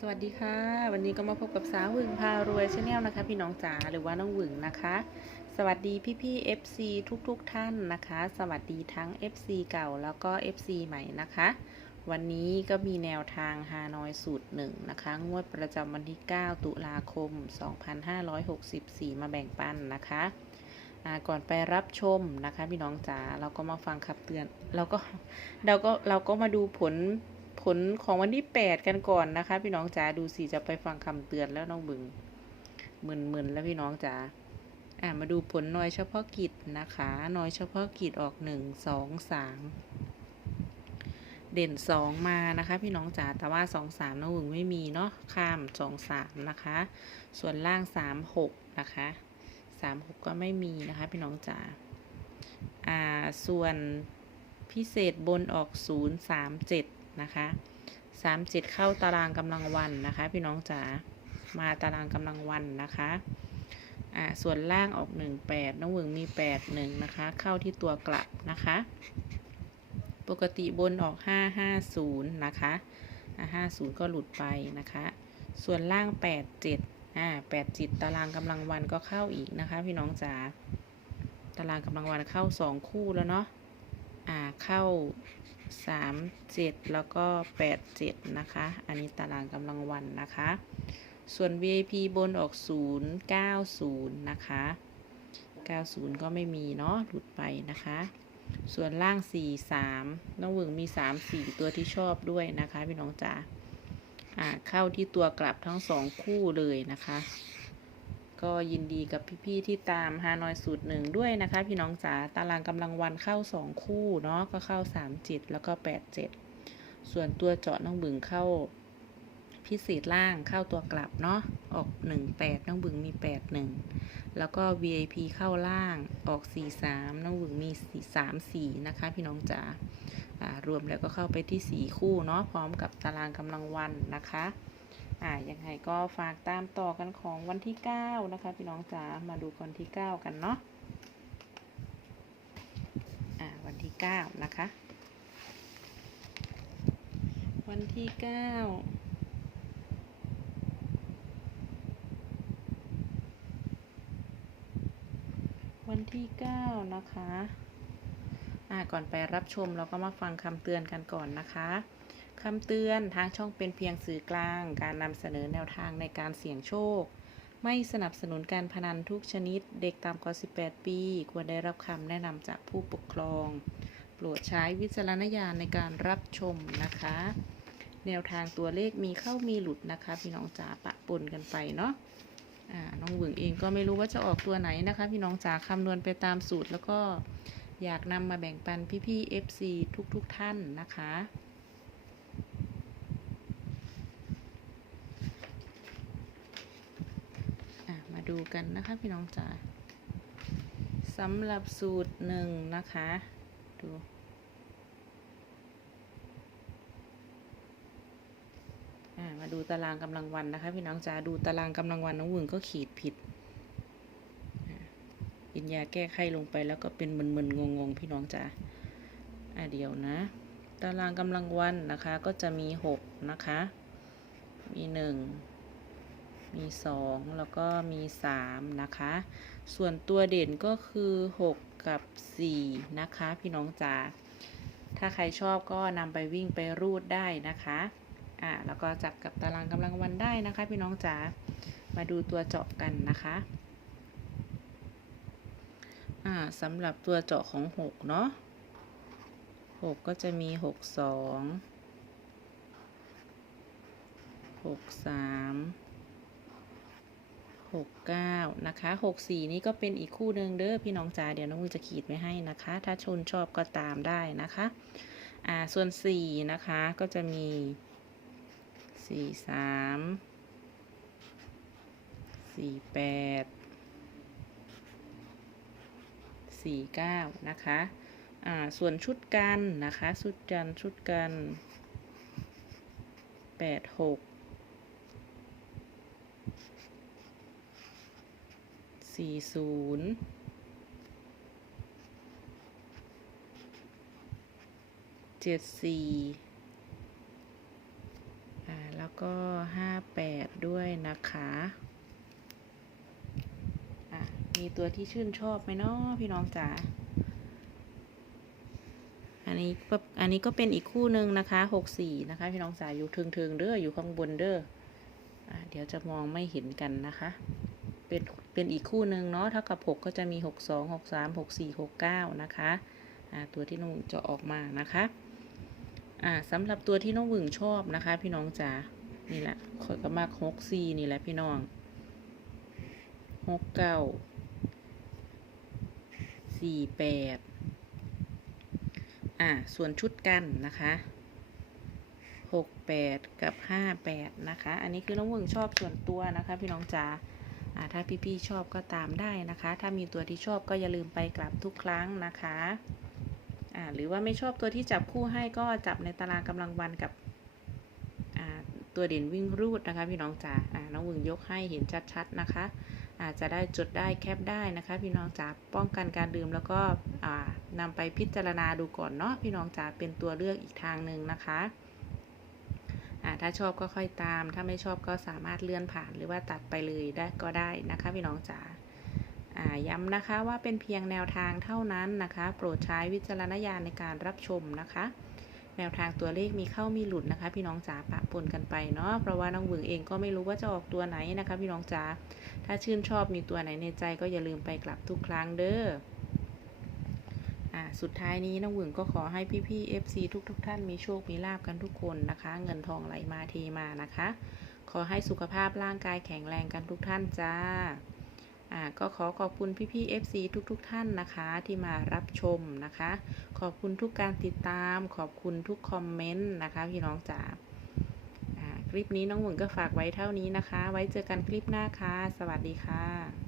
สวัสดีค่ะ วันนี้ก็มาพบกับสาวหวึงพารวยชาแนลนะคะ พี่น้องจ๋าหรือว่าน้องหวึงนะคะ สวัสดีพี่พี่ FC ทุกๆทท่านนะคะ สวัสดีทั้ง FC เก่าแล้วก็ FC ใหม่นะคะ วันนี้ก็มีแนวทางฮานอยสูตรหนึ่งนะคะ งวดประจำวันที่ 9 ตุลาคม 2564 มาแบ่งปันนะคะก่อนไปรับชมนะคะ พี่น้องจ๋าเราก็มาฟังขับเตือนเราก็เราก็เราก็มาดูผล ผลของวันที่ 8 กันก่อนนะคะ พี่น้องจ๋าดูสิจะไปฟังคำเตือนแล้วน้องบึงหมึนๆแล้วพี่น้องจ๋าอ่ามาดูผลหน่วยเฉพาะกิจนะคะหน่วยเฉพาะกิจออก1 2 3เด่น2มานะคะ พี่น้องจ๋าแต่ว่า2 3น้องบึงไม่มีเนาะข้าม2 3นะคะ ส่วนล่าง3 6นะคะ3 6ก็ไม่มีนะคะ พี่น้องจ๋าอ่าส่วนพิเศษบนออก 0 3 7 นะคะสามจ็ดเข้าตารางกำลังวันนะคะ พี่น้องจ๋ามาตารางกำลังวันนะคะอ่าส่วนล่างออกหนึ่งแปดน้องหวึงมีแปดหนึ่งนะคะ เข้าที่ตัวกลับนะคะ ปกติบนออกห้าห้าศูนย์นะคะห้าศูนย์ก็หลุดไปนะคะ ส่วนล่างแปดเจ็ดอ่าแปดจิตตารางกำลังวันก็เข้าอีกนะคะ พี่น้องจ๋าตารางกำลังวันเข้าสองคู่แล้วเนาะอ่าเข้า สามเจ็ดแล้วก็แปดเจ็ดนะคะ อันนี้ตารางกำลังวันนะคะ ส่วน VIP บนออกศูนย์เก้าศูนย์นะคะเก้าศูนย์ก็ไม่มีเนาะหลุดไปนะคะ ส่วนล่างสี่สามน้องหวึงมีสามสี่ตัวที่ชอบด้วยนะคะ พี่น้องจ๋าอ่าเข้าที่ตัวกลับทั้งสองคู่เลยนะคะ ก็ยินดีกับพี่ๆที่ตามฮานอยสูตรหนึ่งด้วยนะคะ พี่น้องจ๋าตารางกำลังวันเข้าสองคู่เนาะก็เข้าสามจิตแล้วก็แปดเจ็ดส่วนตัวเจาะน้องบึงเข้าพิเศษล่างเข้าตัวกลับเนาะออกหนึ่งแปดน้องบึงมีแปดหนึ่งแล้วก็ VIP เข้าล่างออกสี่สามน้องบึงมีสี่สามสี่นะคะ พี่น้องจ๋าอ่ารวมแล้วก็เข้าไปที่สี่คู่เนาะพร้อมกับตารางกำลังวันนะคะ อ่ายังไงก็ฝากตามต่อกันของวันที่ 9 นะคะ พี่น้องจ๋ามาดูวันที่ 9 กันเนาะอ่าวันที่ 9 นะคะ วันที่ 9วันที่9นะคะ อ่า ก่อนไปรับชมเราก็มาฟังคำเตือนกันก่อนนะคะ คำเตือนทางช่องเป็นเพียงสื่อกลาง การนำเสนอแนวทางในการเสี่ยงโชค ไม่สนับสนุนการพนันทุกชนิด เด็กต่ำกว่า18 ปี ควรได้รับคำแนะนำจากผู้ปกครอง โปรดใช้วิจารณญาณในการรับชมนะคะ แนวทางตัวเลขมีเข้ามีหลุดนะคะ พี่น้องจ๋าปะปนกันไปเนาะน้องหวึงเองก็ไม่รู้ว่าจะออกตัวไหนนะคะ พี่น้องจ๋าคำนวณไปตามสูตรแล้วก็อยากนำมาแบ่งปันพี่ๆ FC ทุกๆทท่านนะคะ อะมา ดูกันนะคะพี่น้องจ๋าสำหรับสูตรหนึ่งนะคะ ดูมาดูตารางกำลังวันนะคะพี่น้องจ๋าดูตารางกำลังวันน้องหวึงก็ขีดผิดอินยาแก้ไขลงไปแล้วก็เป็นมึนๆงงๆ พี่น้องจ๋าอะเดี๋ยวนะ ตารางกำลังวันนะคะก็จะมีหกนะคะ มีหนึ่ง มีสองแล้วก็มีสามนะคะ ส่วนตัวเด่นก็คือหกกับสี่นะคะ พี่น้องจ๋าถ้าใครชอบก็นำไปวิ่งไปรูดได้นะคะอ่าแล้วก็จับกับตารางกำลังวันได้นะคะ พี่น้องจ๋ามาดูตัวเจาะกันนะคะอ่าสำหรับตัวเจาะของหกเนาะหกก็จะมีหกสอ งหกเก้านะคะหกสี่นี่ก็เป็นอีกคู่หนึ่งเด้อพี่น้องจ๋าเดี๋ยวน้องมือจะขีดไว้ให้นะคะ ถ้าชนชอบก็ตามได้นะคะอ่าส่วนสี่นะคะก็จะมีสี่สามสี่แปดสี่เก้านะคะ อ่า ส่วนชุดกันนะคะ ชุดกัน ชุดกันแปดหก สี่ศูนย์เจ็ดสี่อ่า แล้วก็ห้าแปดด้วยนะคะ อะ มีตัวที่ชื่นชอบไหมเนาะพี่น้องจ๋าอันนี้อันนี้ก็เป็นอีกคู่หนึ่งนะคะหกสี่นะคะ พี่น้องจ๋าอยู่ทิงๆเด้ออยู่ข้างบนเด้ออะเดี๋ยวจะมองไม่เห็นกันนะคะ เป็น เป็นอีกคู่หนึ่งเนาะเท่ากับหกก็จะมีหกสองหกสามหกสี่หกเก้านะคะตัวที่น้องหวึงจะออกมานะคะสำหรับตัวที่น้องหวึงชอบนะคะ พี่น้องจ๋านี่แหละข่อยก็มากหกสี่นี่แหละพี่น้องหกเก้าสี่แปดอ่าส่วนชุดกันนะคะหกแปดกับห้าแปดนะคะ อันนี้คือน้องวึงชอบส่วนตัวนะคะ พี่น้องจ๋า ถ้าพี่ๆชอบก็ตามได้นะคะ ถ้ามีตัวที่ชอบก็อย่าลืมไปกลับทุกครั้งนะคะอ่าหรือว่าไม่ชอบตัวที่จับคู่ให้ก็จับในตารางกำลังวันกับอ่าตัวเด่นวิ่งรูดนะคะพี่น้องจ๋าอ่าน้องวึงยกให้เห็นชัดๆนะคะ อาจจะได้จดได้แคปได้นะคะ พี่น้องจ๋าป้องกันการดื่มแล้วก็อ่านำไปพิจารณาดูก่อนเนาะพี่น้องจ๋าเป็นตัวเลือกอีกทางหนึ่งนะคะ ถ้าชอบก็ค่อยตาม ถ้าไม่ชอบก็สามารถเลื่อนผ่านหรือว่าตัดไปเลยได้ก็ได้นะคะพี่น้องจ๋าอ่าย้ำนะคะว่าเป็นเพียงแนวทางเท่านั้นนะคะ โปรดใช้วิจารณญาณในการรับชมนะคะ แนวทางตัวเลขมีเข้ามีหลุดนะคะ พี่น้องจ๋าปะปนกันไปเนาะเพราะว่าน้องหวึงเองก็ไม่รู้ว่าจะออกตัวไหนนะคะ พี่น้องจ๋าถ้าชื่นชอบมีตัวไหนในใจก็อย่าลืมไปกลับทุกครั้งเด้อ อ่าสุดท้ายนี้น้องหวึงก็ขอให้พี่ๆ FC ทุกๆทท่านมีโชค มีลาบกันทุกคนนะคะ เงินทองไหลมาเทมานะคะ ขอให้สุขภาพร่างกายแข็งแรงกันทุกท่านจ้าอ่าก็ขอขอบคุณพี่ๆ FC ทุกๆทท่านนะคะที่มารับชมนะคะ ขอบคุณทุกการติดตาม ขอบคุณทุกคอมเมนต์นะคะ พี่น้องจ๋าคลิปนี้น้องหมุนก็ฝากไว้เท่านี้นะคะ ไว้เจอกันคลิปหน้าค่ะ สวัสดีค่ะ